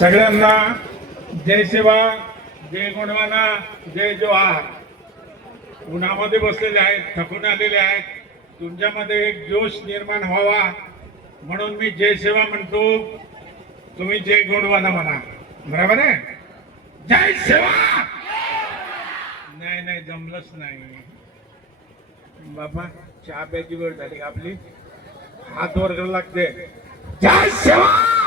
सगळ्यांना जय सेवा जय गुणवाना जय जोहार. उन्हामध्ये बसलेले आहेत थकून आलेले आहेत. तुमच्यामध्ये एक जोश निर्माण व्हावा म्हणून मी जय सेवा म्हणतो. तुम्ही जय गुणवाना म्हणा. बरोबर आहे? जय सेवा नाही नाही जमलंच नाही. बाबा चहा प्यायची वेळ झाली का आपली? हात वर लागते. जय सेवा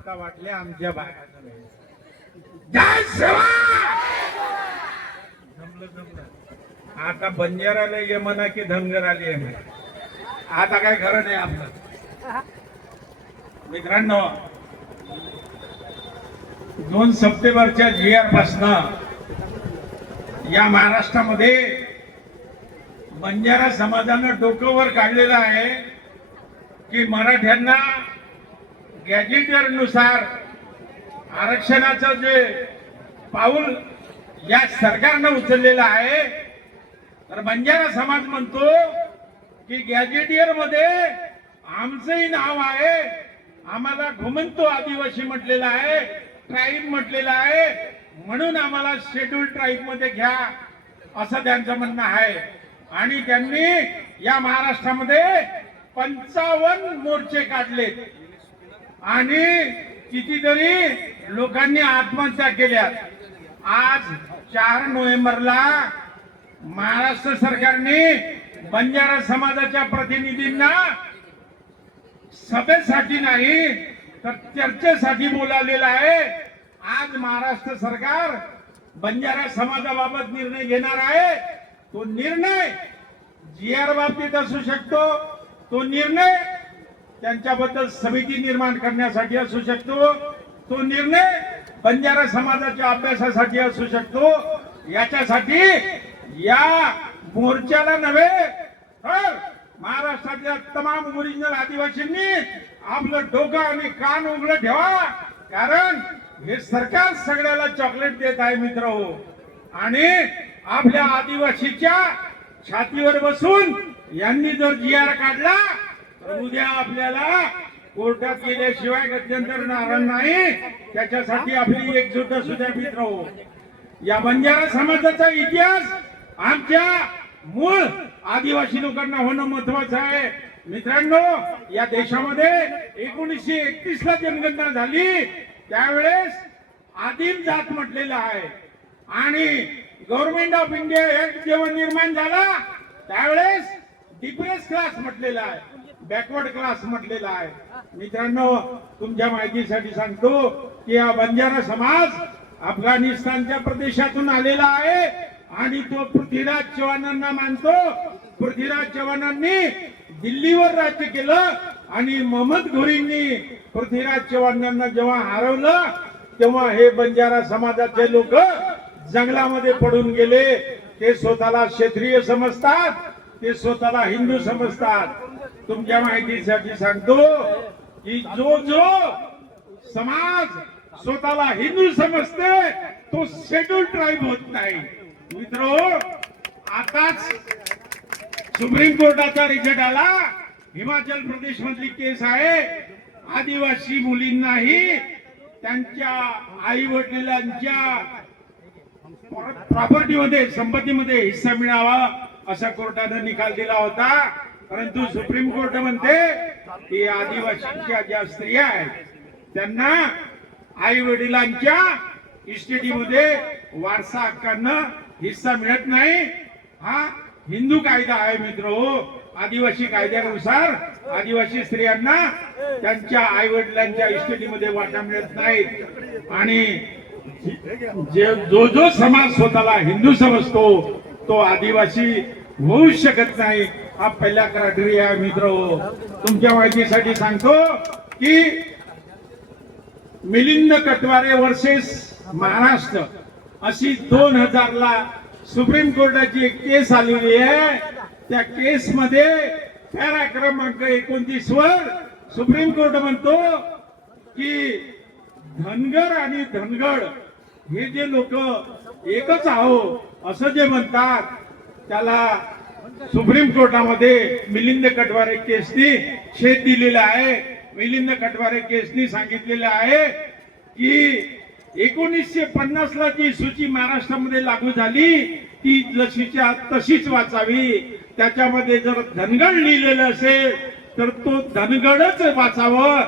आता वाटले आमच्या बाहेर जय सेवा जमलं जमलं आता बंजाराला ये म्हणा की धनगर आली आहे म्हणा. आता काय खरं नाही आपलं. मित्रांनो दोन सप्टेंबरच्या जी आर पासन या महाराष्ट्रामध्ये बंजारा समाजानं डोकं वर काढलेलं आहे की मराठ्यांना गॅजेटियरनुसार आरक्षणाचं जे पाऊल या सरकारनं उचललेलं आहे तर बंजारा समाज म्हणतो की गॅजेटियरमध्ये आमचंही नाव आहे आम्हाला घुमंतो आदिवासी म्हटलेलं आहे ट्राईब म्हटलेलं आहे म्हणून आम्हाला शेड्यूल ट्राईबमध्ये घ्या असं त्यांचं म्हणणं आहे. आणि त्यांनी या महाराष्ट्रामध्ये पंचावन्न मोर्चे काढलेत. आणि कितीतरी लोकांनी आत्महत्या केल्या आज चार नोव्हेंबरला महाराष्ट्र सरकारने बंजारा समाजाच्या प्रतिनिधींना सभेसाठी नाही तर चर्चेसाठी बोलावलेलं आहे. आज महाराष्ट्र सरकार बंजारा समाजाबाबत निर्णय घेणार आहे. तो निर्णय जी आर बाबतीत असू शकतो तो निर्णय त्यांच्याबद्दल समिती निर्माण करण्यासाठी असू शकतो तो निर्णय बंजारा समाजाच्या अभ्यासासाठी असू शकतो. याच्यासाठी या मोर्चाला नव्हे तर महाराष्ट्रातल्या तमाम ओरिजिनल आदिवासींनी आपलं डोकं आणि कान उघडं ठेवा. कारण हे सरकार सगळ्याला चॉकलेट देत आहे मित्र हो. आणि आपल्या आदिवासीच्या छातीवर बसून यांनी जर जी आर काढला उद्या आपल्याला कोर्टात गेल्याशिवाय गत्यंतर नारायण नाही त्याच्यासाठी आपली एकजूट सुद्धा मित्र हो या बंजारा समाजाचा इतिहास आमच्या मूळ आदिवासी लोकांना होणं महत्वाचं आहे. मित्रांनो या देशामध्ये एकोणीसशे एकतीस ला जनगणना झाली. त्यावेळेस आदिम जात म्हटलेलं आहे. आणि गव्हर्नमेंट ऑफ इंडिया ऍक्ट जेव्हा निर्माण झाला त्यावेळेस डिप्रेस क्लास म्हटलेला आहे. बॅकवर्ड क्लास म्हटलेला आहे. मित्रांनो तुमच्या माहितीसाठी सांगतो की हा बंजारा समाज अफगाणिस्तानच्या प्रदेशातून आलेला आहे आणि तो पृथ्वीराज चव्हाणांना मानतो. पृथ्वीराज चव्हाणांनी दिल्लीवर राज्य केलं आणि मोहम्मद घोरींनी पृथ्वीराज चव्हाणांना जेव्हा हरवलं तेव्हा हे बंजारा समाजाचे लोक जंगलामध्ये पडून गेले. ते स्वतःला क्षेत्रीय समजतात ते स्वतःला हिंदू समजतात. तुमच्या माहितीसाठी सांगतो की जो जो समाज स्वतःला हिंदू समजते तो शेड्यूल ट्राईब होत नाही. मित्र आताच सुप्रीम कोर्टाचा रिझल्ट आला. हिमाचल प्रदेश मधली केस आहे. आदिवासी मुलींनाही त्यांच्या आई वडिलांच्या प्रॉपर्टीमध्ये संपत्तीमध्ये हिस्सा मिळावा असा कोर्टानं निकाल दिला होता. परंतु सुप्रीम कोर्ट म्हणते की आदिवासींच्या ज्या स्त्रिया आहेत त्यांना आई वडिलांच्या इस्टेटीमध्ये वारसा हक्कांना हिस्सा मिळत नाही. हा हिंदू कायदा आहे मित्र हो. आदिवासी कायद्यानुसार आदिवासी स्त्रियांना त्यांच्या आई वडिलांच्या इस्टेटीमध्ये वाटा मिळत नाही आणि जे जो जो समाज स्वतःला हिंदू समजतो तो आदिवासी होऊ शकत नाही. हा पहिला क्रायटेरिया मित्र. हो तुमच्या माहितीसाठी सांगतो की मिलिंद कटवारे वर्सेस महाराष्ट्र अशी दोन हजार ला सुप्रीम कोर्टाची एक केस आलेली आहे. त्या केस मध्ये पॅरा क्रमांक एकोणतीस वर सुप्रीम कोर्ट म्हणतो की धनगर आणि धनगड हे जे लोक एकच आहो असं जे म्हणतात त्याला सुप्रीम कोर्टामध्ये मिलिंद कटवारे केसनी छेद दिलेला आहे. मिलिंद कटवारे केसनी सांगितलेलं आहे की एकोणीसशे पन्नास ला जी सूची महाराष्ट्रामध्ये लागू झाली ती जशीच्या तशीच वाचावी. त्याच्यामध्ये जर धनगड लिहिलेलं असेल तर तो धनगडच वाचावं.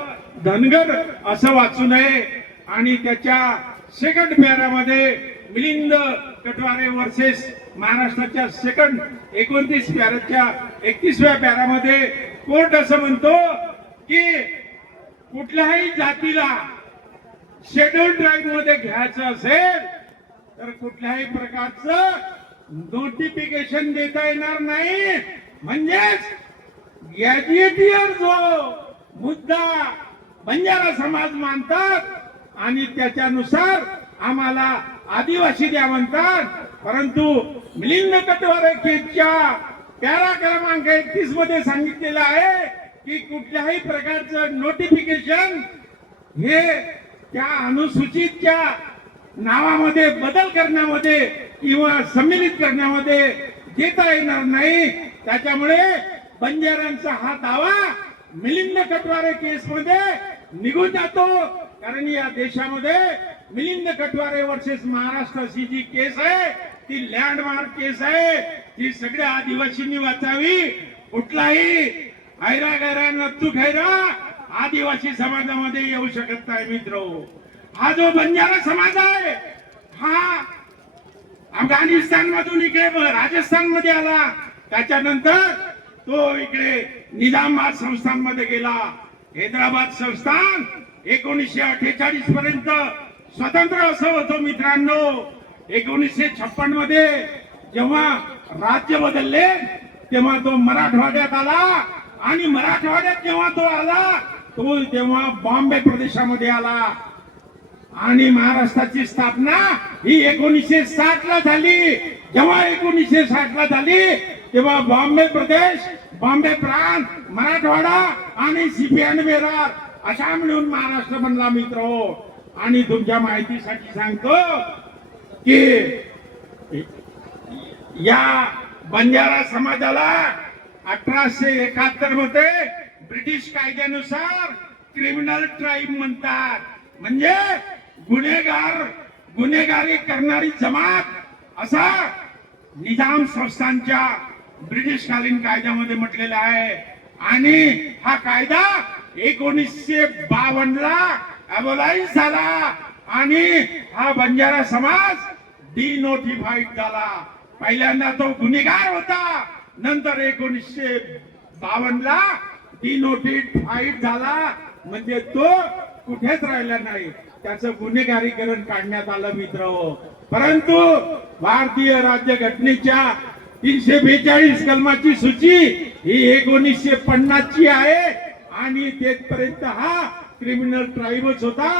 धनगड असं वाचू नये. आणि त्याच्या सेकंड पॅरामध्ये मिलिंद कटवारे वर्सेस महाराष्ट्राच्या सेकंड एकोणतीस पॅराच्या एकतीसव्या पॅरामध्ये कोर्ट असं म्हणतो की कुठल्याही जातीला शेड्यूल ट्राईबमध्ये घ्यायचं असेल तर कुठल्याही प्रकारचं नोटिफिकेशन देता येणार नाही. म्हणजेच गॅजेटियर जो मुद्दा बंजारा समाज मानतात आणि त्याच्यानुसार आम्हाला आदिवासी द्या म्हणतात. परंतु मिलिंद कटवारे केसच्या पॅरा क्रमांक एकतीसमध्ये सांगितलेलं आहे की कुठल्याही प्रकारचं नोटिफिकेशन हे त्या अनुसूचितच्या नावामध्ये बदल करण्यामध्ये किंवा सम्मिलित करण्यामध्ये देता येणार नाही. त्याच्यामुळे बंजारांचा हा दावा मिलिंद कटवारे केसमध्ये निघून जातो. कारण या देशामध्ये मिलिंद कटवारे वर्सेस महाराष्ट्राची जी केस आहे ती लँडमार्क केस आहे ती सगळ्या आदिवासींनी वाचावी. कुठलाही हैरा गैरा नत्तू खैरा आदिवासी समाजामध्ये येऊ शकत नाही मित्र. हा जो बंजारा समाज आहे हा अफगाणिस्तान मधून इकडे राजस्थानमध्ये आला. त्याच्यानंतर तो इकडे निजामाबाद संस्थानमध्ये गेला. हैदराबाद संस्थान एकोणीसशे अठ्ठेचाळीस पर्यंत स्वतंत्र असं होतं मित्रांनो. एकोणीसशे छप्पनमध्ये जेव्हा राज्य बदलले तेव्हा तो मराठवाड्यात आला. आणि मराठवाड्यात जेव्हा तो आला तो तेव्हा बॉम्बे प्रदेशामध्ये आला. आणि महाराष्ट्राची स्थापना ही एकोणीसशे साठ ला झाली. जेव्हा एकोणीसशे साठ ला झाली तेव्हा बॉम्बे प्रदेश बॉम्बे प्रांत मराठवाडा आणि सीपीएन बेरार अशा मिळून महाराष्ट्र बनला मित्र. आणि तुमच्या माहितीसाठी सांगतो की या बंजारा समाजाला अठराशे एकाहत्तरमध्ये ब्रिटिश कायद्यानुसार क्रिमिनल ट्राईब म्हणतात. म्हणजे गुन्हेगार गुन्हेगारी करणारी जमात असा निजाम संस्थांच्या ब्रिटिश कालीन कायद्यामध्ये म्हटलेला आहे. आणि हा कायदा एकोणीसशे बावन्न ला अबोलाईज झाला. आणि हा बंजारा समाज डिनोटिफाईड झाला. पहिल्यांदा तो गुन्हेगार होता. नंतर एकोणीसशे बावन्न ला डिनोटिफाईड झाला. म्हणजे तो कुठेच राहिला नाही. त्याचं गुन्हेगारीकरण काढण्यात आलं मित्र परंतु भारतीय राज्य घटनेच्या तीनशे बेचाळीस कलमाची सूची ही एकोणीसशे पन्नास ची आहे. आणि तेथपर्यंत हा क्रिमिनल ट्राईबच होता.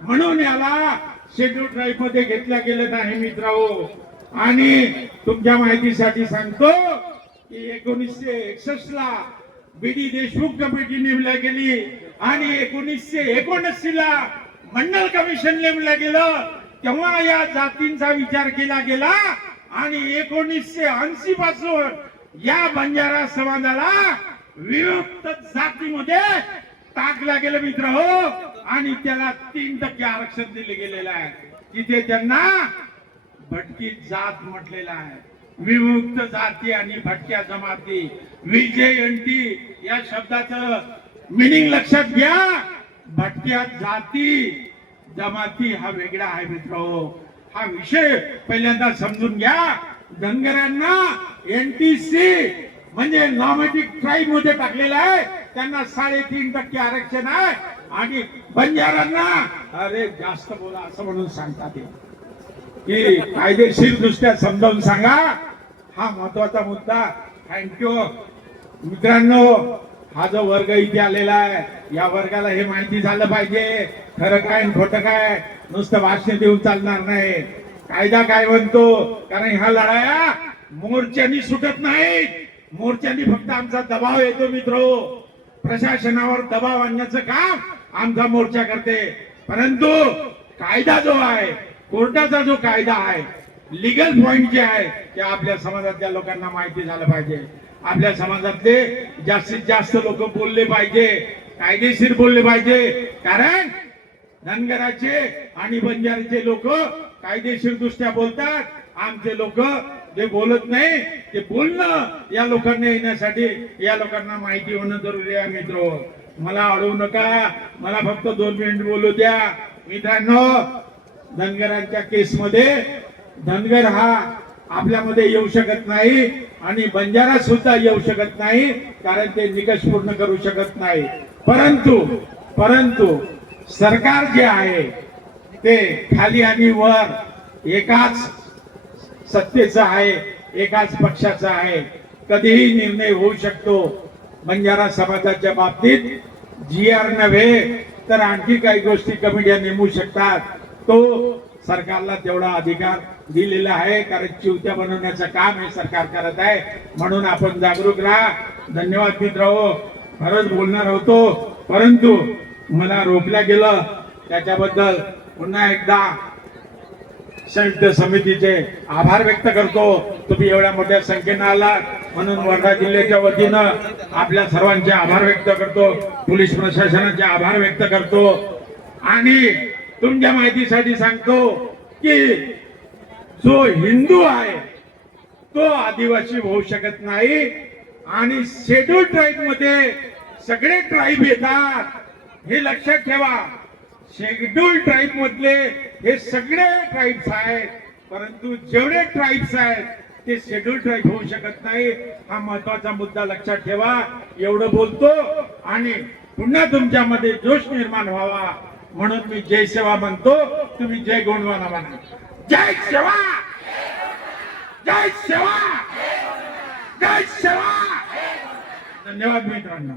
म्हणून याला शेड्यूल ट्राईबमध्ये घेतला गेलं नाही मित्रांनो. आणि तुमच्या माहितीसाठी सांगतो की एकोणीसशे एकसष्ट ला बीडी देशमुख कमिटी नेमल्या गेली. आणि एकोणीसशे एकोणऐंशी ला मंडल कमिशन नेमलं गेलं. तेव्हा या जातींचा विचार केला गेला. आणि एकोणीसशे ऐंशी पासून या बंजारा समाजाला विमुक्त जातीमध्ये टाकला गेलं मित्र हो आणि त्याला तीन टक्के आरक्षण दिले गेलेलं आहे. तिथे त्यांना भटकी जात म्हटलेला आहे. विमुक्त जाती आणि भटक्या जमाती. विजयंती या शब्दाचं मिनिंग लक्षात घ्या. भटक्या जाती जमाती हा वेगळा आहे मित्र हा विषय पहिल्यांदा समजून घ्या. धनगरांना एनटीसी म्हणजे नॉमॅटिक ट्राईबमध्ये टाकलेला आहे. त्यांना साडेतीन टक्के आरक्षण आहे. आणि बंजारांना अरे जास्त बोला असं म्हणून सांगतात की कायदेशीर दृष्ट्या समजावून सांगा. हा महत्त्वाचा मुद्दा. थँक्यू मित्रांनो हा जो वर्ग इथे आलेला आहे या वर्गाला हे माहिती झालं पाहिजे. खरं काय खोटं काय नुसतं भाषण देऊन चालणार नाही. कायदा काय म्हणतो? कारण ह्या लढाया मोर्चानी सुटत नाहीत. मोर्चानी फक्त आमचा दबाव येतो मित्र. प्रशासनावर दबाव आणण्याचं काम आमचा मोर्चा करते. परंतु कायदा जो आहे कोर्टाचा जो कायदा आहे लिगल पॉइंट जे आहे ते आपल्या समाजातल्या लोकांना माहिती झालं पाहिजे. आपल्या समाजातले जास्तीत जास्त लोक बोलले पाहिजे कायदेशीर बोलले पाहिजे. कारण धनगराचे आणि बंजारीचे लोक कायदेशीर दृष्ट्या बोलतात. आमचे लोक जे बोलत नाही ते बोलणं या लोकांना येण्यासाठी या लोकांना माहिती होणं जरुरी आहे मित्र. मला अडवू नका. मला फक्त दोन मिनिट बोलू द्या. मित्रांनो धनगरांच्या केसमध्ये धनगर हा आपल्यामध्ये येऊ शकत नाही आणि बंजारा सुद्धा येऊ शकत नाही कारण ते निकष पूर्ण करू शकत नाही. परंतु परंतु सरकार जे आहे ते खाली आणि वर एकाच सत्तेचं आहे एकाच पक्षाचा आहे. कधीही निर्णय होऊ शकतो. बंजारा समाजाच्या बाबतीत जी आर नव्हे तर आणखी काही गोष्टी कमिट्या नेमू शकतात. तो सरकारला तेवढा अधिकार दिलेला आहे कारण चिवत्या बनवण्याचं काम हे सरकार करत आहे. म्हणून आपण जागरूक राहा. धन्यवाद मित्र हो खरंच बोलणार होतो परंतु मला रोखल्या गेलं. त्याच्याबद्दल पुन्हा एकदा संयुक्त समितीचे आभार व्यक्त करतो. तुम्ही एवढ्या मोठ्या संख्येनं आलात. म्हणून वर्धा जिल्ह्याच्या वतीनं आपल्या सर्वांचे आभार व्यक्त करतो. पोलीस प्रशासनाचे आभार व्यक्त करतो. आणि तुमच्या माहितीसाठी सांगतो की जो हिंदू आहे तो आदिवासी होऊ शकत नाही. आणि शेड्यूल ट्राईबमध्ये सगळे ट्राईब येतात. हे लक्षात ठेवा. शेड्यूल ट्राईब मधले हे सगळे ट्राईब्स आहेत परंतु जेवढे ट्राईब्स आहेत ते शेड्यूल ट्राईब होऊ शकत नाही. हा महत्त्वाचा मुद्दा लक्षात ठेवा. एवढं बोलतो आणि पुन्हा तुमच्यामध्ये जोश निर्माण व्हावा. म्हणून मी जय सेवा म्हणतो. तुम्ही जय गोंडवाना म्हणा. जय सेवा! जय सेवा! जय सेवा! धन्यवाद मित्रांनो.